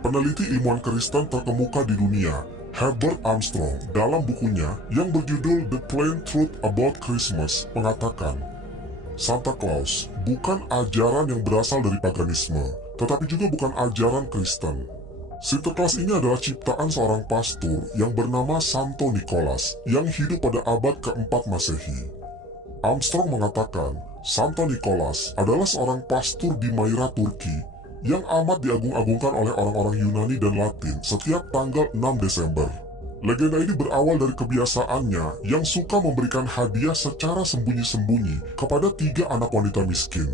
Peneliti ilmuwan Kristen terkemuka di dunia, Herbert Armstrong, dalam bukunya yang berjudul The Plain Truth About Christmas mengatakan, Santa Claus bukan ajaran yang berasal dari paganisme, tetapi juga bukan ajaran Kristen. Sinterklas ini adalah ciptaan seorang pastor yang bernama Santo Nicholas yang hidup pada abad ke-4 Masehi. Armstrong mengatakan, Santo Nicholas adalah seorang pastor di Myra, Turki yang amat diagung-agungkan oleh orang-orang Yunani dan Latin setiap tanggal 6 Desember. Legenda ini berawal dari kebiasaannya yang suka memberikan hadiah secara sembunyi-sembunyi kepada 3 anak wanita miskin.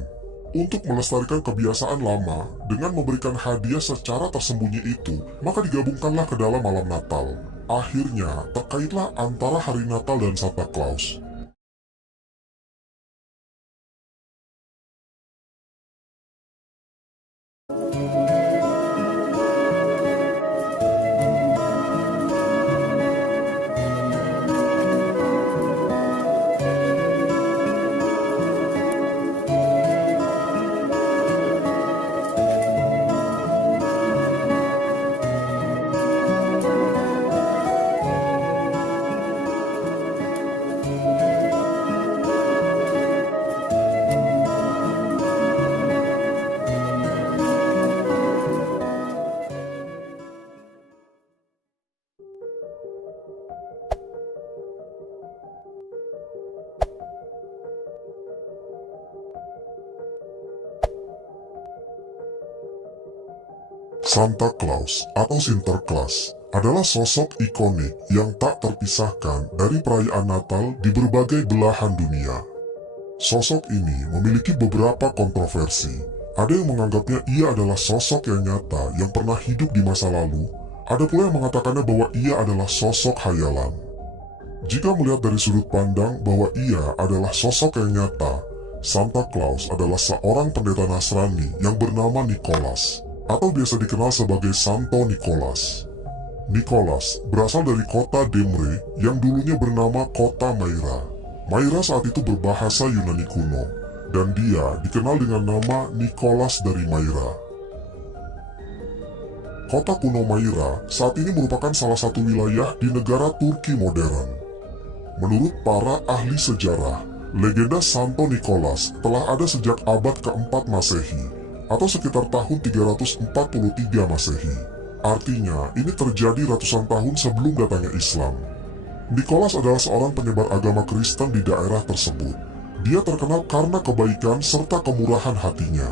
Untuk melestarikan kebiasaan lama dengan memberikan hadiah secara tersembunyi itu, maka digabungkanlah ke dalam malam Natal. Akhirnya, terkaitlah antara hari Natal dan Santa Claus. Santa Claus atau Sinterklas adalah sosok ikonik yang tak terpisahkan dari perayaan Natal di berbagai belahan dunia. Sosok ini memiliki beberapa kontroversi. Ada yang menganggapnya ia adalah sosok yang nyata yang pernah hidup di masa lalu. Ada pula yang mengatakannya bahwa ia adalah sosok hayalan. Jika melihat dari sudut pandang bahwa ia adalah sosok yang nyata, Santa Claus adalah seorang pendeta Nasrani yang bernama Nicholas, atau biasa dikenal sebagai Santo Nicholas. Nicholas berasal dari kota Demre yang dulunya bernama kota Myra. Myra saat itu berbahasa Yunani kuno, dan dia dikenal dengan nama Nicholas dari Myra. Kota kuno Myra saat ini merupakan salah satu wilayah di negara Turki modern. Menurut para ahli sejarah, legenda Santo Nicholas telah ada sejak abad ke-4 Masehi, atau sekitar tahun 343 Masehi. Artinya, ini terjadi ratusan tahun sebelum datangnya Islam. Nicholas adalah seorang penyebar agama Kristen di daerah tersebut. Dia terkenal karena kebaikan serta kemurahan hatinya.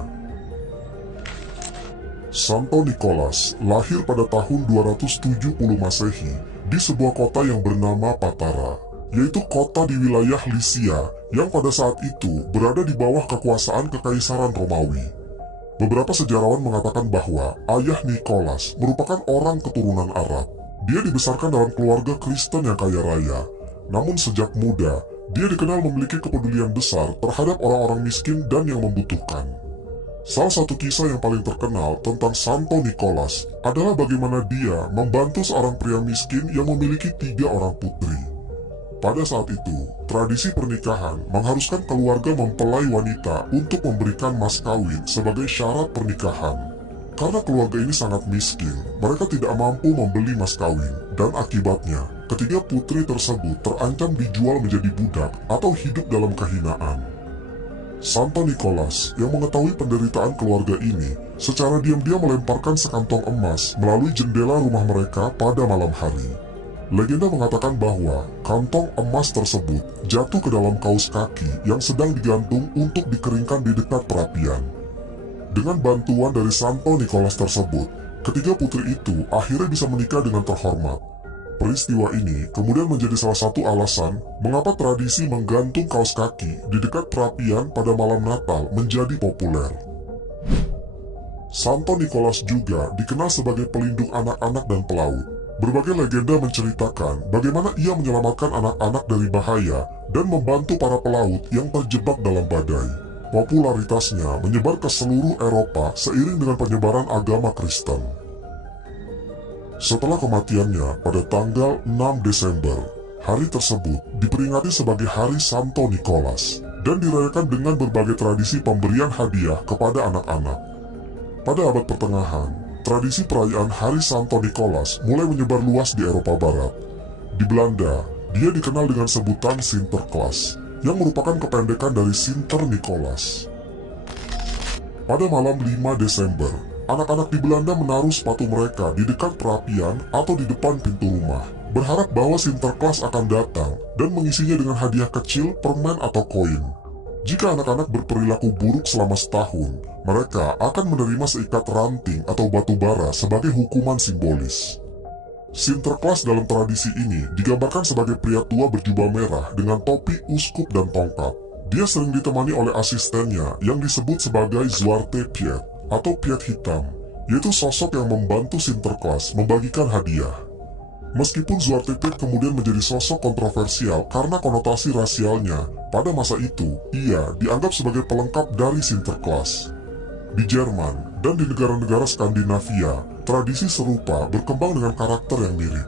Santo Nicholas lahir pada tahun 270 Masehi di sebuah kota yang bernama Patara, yaitu kota di wilayah Lycia yang pada saat itu berada di bawah kekuasaan Kekaisaran Romawi. Beberapa sejarawan mengatakan bahwa ayah Nicholas merupakan orang keturunan Arab. Dia dibesarkan dalam keluarga Kristen yang kaya raya. Namun sejak muda, dia dikenal memiliki kepedulian besar terhadap orang-orang miskin dan yang membutuhkan. Salah satu kisah yang paling terkenal tentang Santo Nicholas adalah bagaimana dia membantu seorang pria miskin yang memiliki 3 orang putri. Pada saat itu, tradisi pernikahan mengharuskan keluarga mempelai wanita untuk memberikan mas kawin sebagai syarat pernikahan. Karena keluarga ini sangat miskin, mereka tidak mampu membeli mas kawin, dan akibatnya, ketiga putri tersebut terancam dijual menjadi budak atau hidup dalam kehinaan. Santo Nicholas yang mengetahui penderitaan keluarga ini, secara diam-diam melemparkan sekantong emas melalui jendela rumah mereka pada malam hari. Legenda mengatakan bahwa kantong emas tersebut jatuh ke dalam kaus kaki yang sedang digantung untuk dikeringkan di dekat perapian. Dengan bantuan dari Santo Nicholas tersebut, ketiga putri itu akhirnya bisa menikah dengan terhormat. Peristiwa ini kemudian menjadi salah satu alasan mengapa tradisi menggantung kaos kaki di dekat perapian pada malam Natal menjadi populer. Santo Nicholas juga dikenal sebagai pelindung anak-anak dan pelaut. Berbagai legenda menceritakan bagaimana ia menyelamatkan anak-anak dari bahaya dan membantu para pelaut yang terjebak dalam badai. Popularitasnya menyebar ke seluruh Eropa seiring dengan penyebaran agama Kristen. Setelah kematiannya pada tanggal 6 Desember, hari tersebut diperingati sebagai Hari Santo Nicholas dan dirayakan dengan berbagai tradisi pemberian hadiah kepada anak-anak. Pada abad pertengahan, tradisi perayaan Hari Santo Nicolas mulai menyebar luas di Eropa Barat. Di Belanda, dia dikenal dengan sebutan Sinterklaas, yang merupakan kependekan dari Sinter Nicolas. Pada malam 5 Desember, anak-anak di Belanda menaruh sepatu mereka di dekat perapian atau di depan pintu rumah, berharap bahwa Sinterklaas akan datang dan mengisinya dengan hadiah kecil, permen atau koin. Jika anak-anak berperilaku buruk selama setahun, mereka akan menerima seikat ranting atau batu bara sebagai hukuman simbolis. Sinterklaas dalam tradisi ini digambarkan sebagai pria tua berjubah merah dengan topi, uskup, dan tongkat. Dia sering ditemani oleh asistennya yang disebut sebagai Zwarte Piet atau Piet Hitam, yaitu sosok yang membantu Sinterklaas membagikan hadiah. Meskipun Zwarte Piet kemudian menjadi sosok kontroversial karena konotasi rasialnya, pada masa itu ia dianggap sebagai pelengkap dari Sinterklaas. Di Jerman dan di negara-negara Skandinavia, tradisi serupa berkembang dengan karakter yang mirip.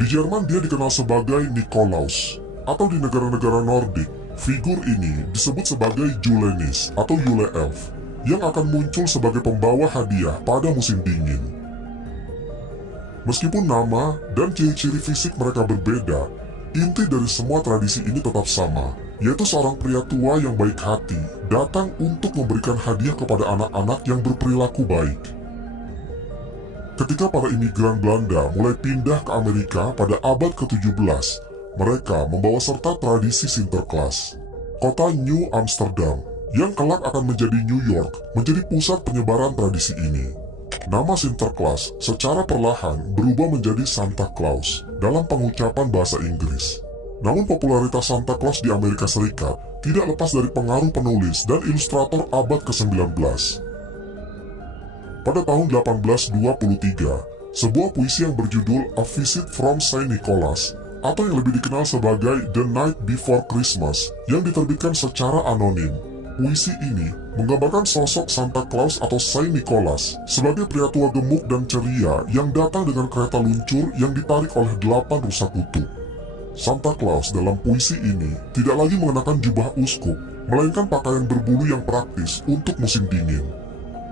Di Jerman dia dikenal sebagai Nikolaus, atau di negara-negara Nordik, figur ini disebut sebagai Julenis atau Yule Elf, yang akan muncul sebagai pembawa hadiah pada musim dingin. Meskipun nama dan ciri-ciri fisik mereka berbeda, inti dari semua tradisi ini tetap sama, yaitu seorang pria tua yang baik hati datang untuk memberikan hadiah kepada anak-anak yang berperilaku baik. Ketika para imigran Belanda mulai pindah ke Amerika pada abad ke-17, mereka membawa serta tradisi Sinterklaas. Kota New Amsterdam, yang kelak akan menjadi New York, menjadi pusat penyebaran tradisi ini. Nama Sinterklaas secara perlahan berubah menjadi Santa Claus dalam pengucapan bahasa Inggris. Namun popularitas Santa Claus di Amerika Serikat tidak lepas dari pengaruh penulis dan ilustrator abad ke-19. Pada tahun 1823, sebuah puisi yang berjudul A Visit from Saint Nicholas, atau yang lebih dikenal sebagai The Night Before Christmas, yang diterbitkan secara anonim. Puisi ini menggambarkan sosok Santa Claus atau Saint Nicholas sebagai pria tua gemuk dan ceria yang datang dengan kereta luncur yang ditarik oleh 8 rusa kutub. Santa Claus dalam puisi ini tidak lagi mengenakan jubah uskup, melainkan pakaian berbulu yang praktis untuk musim dingin.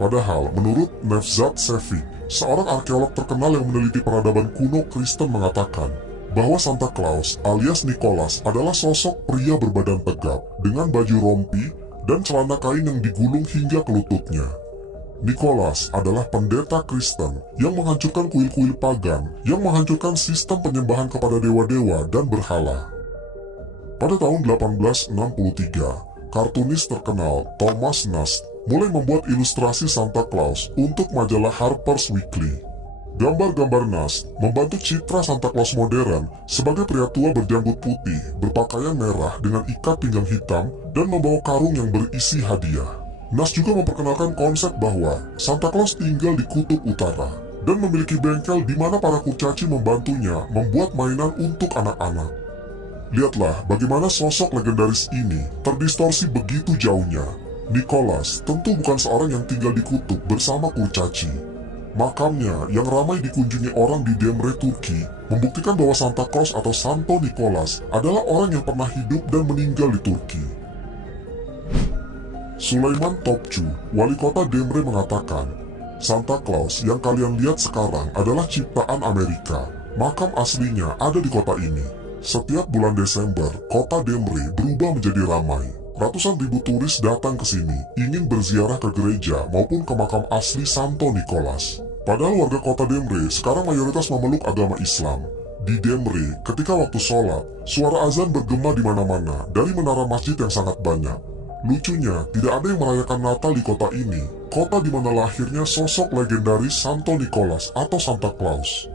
Padahal menurut Nevzat Shevik, seorang arkeolog terkenal yang meneliti peradaban kuno Kristen, mengatakan bahwa Santa Claus alias Nicholas adalah sosok pria berbadan tegap dengan baju rompi dan celana kain yang digulung hingga ke lututnya. Nicholas adalah pendeta Kristen yang menghancurkan kuil-kuil pagan, yang menghancurkan sistem penyembahan kepada dewa-dewa dan berhala. Pada tahun 1863, kartunis terkenal Thomas Nast mulai membuat ilustrasi Santa Claus untuk majalah Harper's Weekly. Gambar-gambar Nast membantu citra Santa Claus modern sebagai pria tua berjanggut putih, berpakaian merah dengan ikat pinggang hitam, dan membawa karung yang berisi hadiah. Nast juga memperkenalkan konsep bahwa Santa Claus tinggal di kutub utara dan memiliki bengkel di mana para kurcaci membantunya membuat mainan untuk anak-anak. Lihatlah bagaimana sosok legendaris ini terdistorsi begitu jauhnya. Nicholas tentu bukan seorang yang tinggal di kutub bersama kurcaci. Makamnya yang ramai dikunjungi orang di Demre, Turki, membuktikan bahwa Santa Claus atau Santo Nicholas adalah orang yang pernah hidup dan meninggal di Turki. Sulaiman Topçu, wali kota Demre, mengatakan, Santa Claus yang kalian lihat sekarang adalah ciptaan Amerika. Makam aslinya ada di kota ini. Setiap bulan Desember, kota Demre berubah menjadi ramai. Ratusan ribu turis datang ke sini, ingin berziarah ke gereja maupun ke makam asli Santo Nicholas. Padahal warga kota Demre sekarang mayoritas memeluk agama Islam. Di Demre, ketika waktu sholat, suara azan bergema di mana-mana dari menara masjid yang sangat banyak. Lucunya, tidak ada yang merayakan Natal di kota ini, kota di mana lahirnya sosok legendaris Santo Nicholas atau Santa Claus.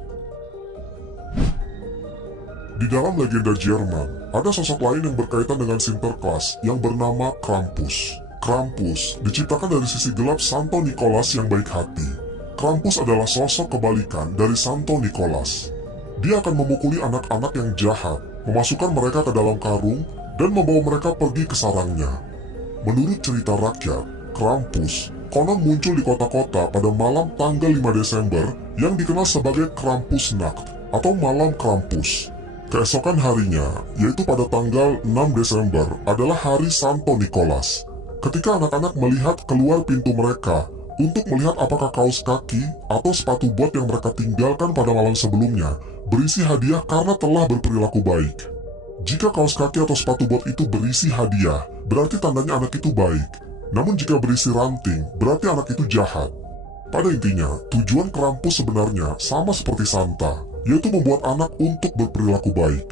Di dalam legenda Jerman, ada sosok lain yang berkaitan dengan Sinterklaas yang bernama Krampus. Krampus diciptakan dari sisi gelap Santo Nicholas yang baik hati. Krampus adalah sosok kebalikan dari Santo Nicholas. Dia akan memukuli anak-anak yang jahat, memasukkan mereka ke dalam karung, dan membawa mereka pergi ke sarangnya. Menurut cerita rakyat, Krampus konon muncul di kota-kota pada malam tanggal 5 Desember yang dikenal sebagai Krampusnacht atau Malam Krampus. Keesokan harinya, yaitu pada tanggal 6 Desember, adalah hari Santo Nicholas. Ketika anak-anak melihat keluar pintu mereka, untuk melihat apakah kaos kaki atau sepatu bot yang mereka tinggalkan pada malam sebelumnya berisi hadiah karena telah berperilaku baik. Jika kaos kaki atau sepatu bot itu berisi hadiah, berarti tandanya anak itu baik. Namun jika berisi ranting, berarti anak itu jahat. Pada intinya, tujuan Krampus sebenarnya sama seperti Santa, yaitu membuat anak untuk berperilaku baik.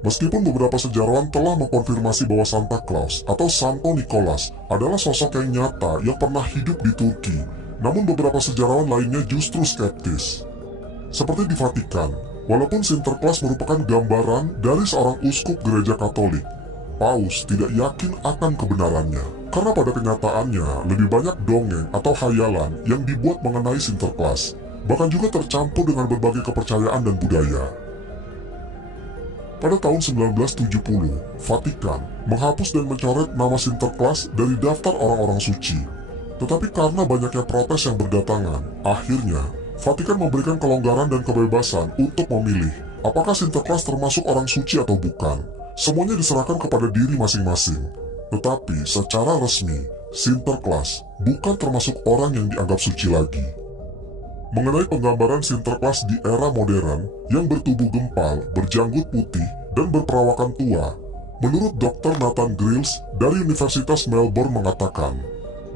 Meskipun beberapa sejarawan telah mengkonfirmasi bahwa Santa Claus atau Santo Nicholas adalah sosok yang nyata yang pernah hidup di Turki, namun beberapa sejarawan lainnya justru skeptis. Seperti di Vatikan, walaupun Sinterklaas merupakan gambaran dari seorang uskup gereja Katolik, Paus tidak yakin akan kebenarannya, karena pada kenyataannya lebih banyak dongeng atau khayalan yang dibuat mengenai Sinterklaas, bahkan juga tercampur dengan berbagai kepercayaan dan budaya. Pada tahun 1970, Vatikan menghapus dan mencoret nama Sinterklaas dari daftar orang-orang suci. Tetapi karena banyaknya protes yang berdatangan, akhirnya Vatikan memberikan kelonggaran dan kebebasan untuk memilih apakah Sinterklaas termasuk orang suci atau bukan. Semuanya diserahkan kepada diri masing-masing. Tetapi secara resmi, Sinterklaas bukan termasuk orang yang dianggap suci lagi. Mengenai penggambaran Sinterklaas di era modern yang bertubuh gempal, berjanggut putih, dan berperawakan tua, menurut Dr. Nathan Grills dari Universitas Melbourne mengatakan,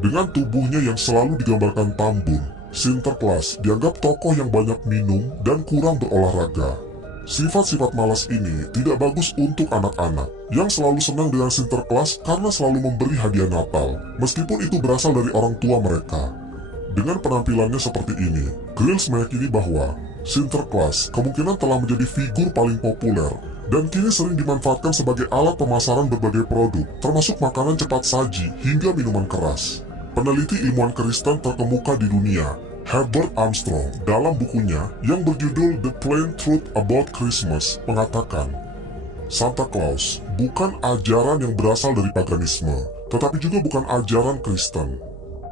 dengan tubuhnya yang selalu digambarkan tambun, Sinterklaas dianggap tokoh yang banyak minum dan kurang berolahraga. Sifat-sifat malas ini tidak bagus untuk anak-anak yang selalu senang dengan Sinterklaas karena selalu memberi hadiah Natal, meskipun itu berasal dari orang tua mereka. Dengan penampilannya seperti ini, Grills meyakini bahwa Sinterklaas kemungkinan telah menjadi figur paling populer dan kini sering dimanfaatkan sebagai alat pemasaran berbagai produk, termasuk makanan cepat saji hingga minuman keras. Peneliti ilmuwan Kristen terkemuka di dunia, Herbert Armstrong, dalam bukunya yang berjudul The Plain Truth About Christmas, mengatakan, Santa Claus bukan ajaran yang berasal dari paganisme, tetapi juga bukan ajaran Kristen.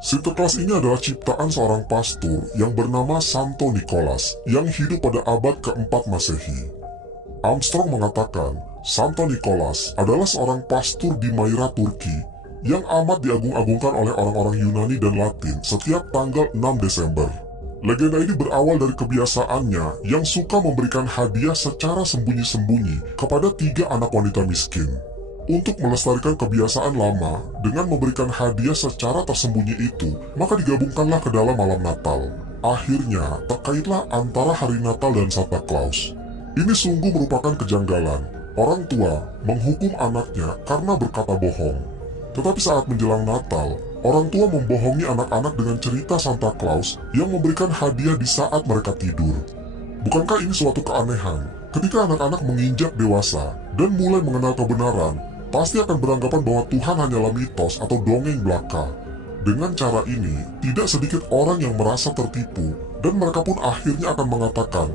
Sinterklaas ini adalah ciptaan seorang pastor yang bernama Santo Nicholas yang hidup pada abad ke-4 Masehi. Armstrong mengatakan, Santo Nicholas adalah seorang pastor di Myra, Turki, yang amat diagung-agungkan oleh orang-orang Yunani dan Latin setiap tanggal 6 Desember. Legenda ini berawal dari kebiasaannya yang suka memberikan hadiah secara sembunyi-sembunyi kepada 3 anak wanita miskin. Untuk melestarikan kebiasaan lama dengan memberikan hadiah secara tersembunyi itu, maka digabungkanlah ke dalam malam Natal. Akhirnya, terkaitlah antara hari Natal dan Santa Claus. Ini sungguh merupakan kejanggalan. Orang tua menghukum anaknya karena berkata bohong. Tetapi saat menjelang Natal, orang tua membohongi anak-anak dengan cerita Santa Claus yang memberikan hadiah di saat mereka tidur. Bukankah ini suatu keanehan? Ketika anak-anak menginjak dewasa dan mulai mengenal kebenaran, pasti akan beranggapan bahwa Tuhan hanyalah mitos atau dongeng belaka. Dengan cara ini, tidak sedikit orang yang merasa tertipu, dan mereka pun akhirnya akan mengatakan,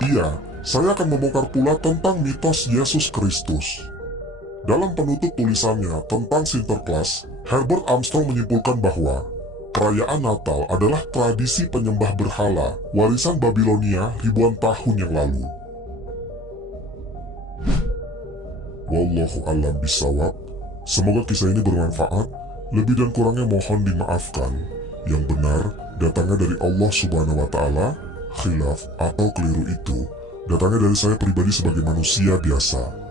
"Iya, saya akan membongkar pula tentang mitos Yesus Kristus." Dalam penutup tulisannya tentang Sinterklaas, Herbert Armstrong menyimpulkan bahwa perayaan Natal adalah tradisi penyembah berhala, warisan Babilonia ribuan tahun yang lalu. Wallahu a'lam bishawab. Semoga kisah ini bermanfaat. Lebih dan kurangnya mohon dimaafkan. Yang benar datangnya dari Allah Subhanahu wa Ta'ala. Khilaf atau keliru itu datangnya dari saya pribadi sebagai manusia biasa.